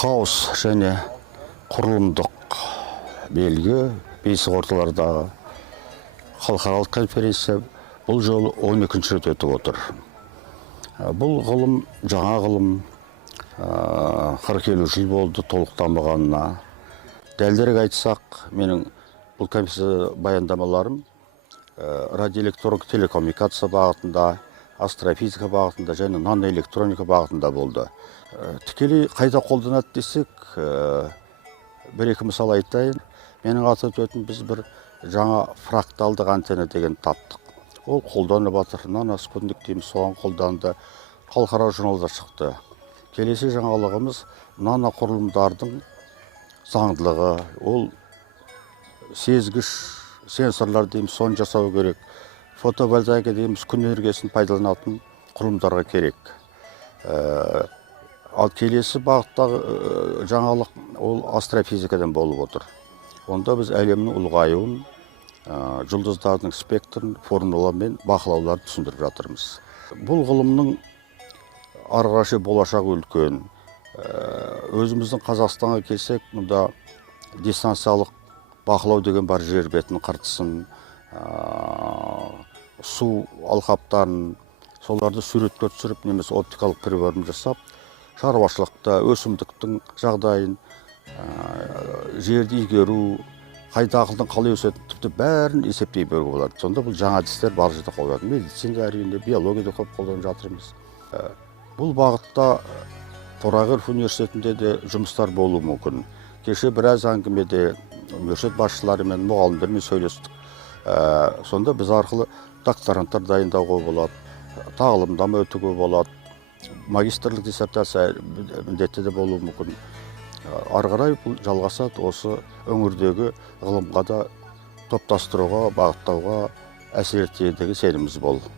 Хаос және құрылымдық белгі бейсік орталардағы халықаралық конференция бұл жолы 12-ші рет өтіп отыр. Бұл ғылым жаңа ғылым 40-50 жыл болды толық дамығанына. Дәлірек айтсақ, менің бұл конференция баяндамаларым радиоэлектрондық телекоммуникация бағытында, астрофизика бағытында және наноэлектроника бағытында болды. Тікелей қайда қолданады десек, бір-екі мысал айтайын. Менің атап өтетін біз бір жаңа фракталдық антенна деген таптық. Ол қолданып жатыр, наноспутник дейміз, соған қолданды. Халықаралық журналда шықты. Келесі жаңалығымыз наноқұрылымдардың заңдылығы. Ол сезгіш сенсорлар дейміз, соны жасау керек. Фотовольтаика дейміз, күн энергиясын пайдаланатын құрылымдарға керек. Ал келесі бағыттағы жаңалық ол астрофизикадан болып отыр. Онда біз әлемнің ұлғаюын, жұлдыздардың спектрін, формуламен бақылауларды түсіндіріп жатырмыз. Бұл ғылымның арғашы болашағы үлкен. Өзіміздің Қазақстанға келсек, мұнда дистанциялық бақылау деген бар, жер бетін қыртысын, су алқаптарын, соларды суретке түсіріп, немесе оптикалық прибормен жасап, шаруашылықта өсімдіктің жағдайын, жерді игеру, қайда ақылдың қалай өсетін, тіпті бәрін есептей беруге болады. Сонда бұл жаңа әдістер бар жерде қолданылады. Медицина, әрине, биологияда көп қолданып жатырмыз. Бұл бағытта Торайғыров университетінде де жұмыстар болуы мүмкін. Кеше біраз әңгімеде университет басшыларымен, мұғалімдермен сөйлестік. Сонда біз арқылы докторанттар дайындауға болады, тағылымдама өтуге болады, магистрлік диссертация міндетті де болуы мүмкін. Ары қарай бұл жалғасады, осы өңірдегі ғылымға да топтастыруға, бағыттауға әсер етеді деген сеніміміз бол.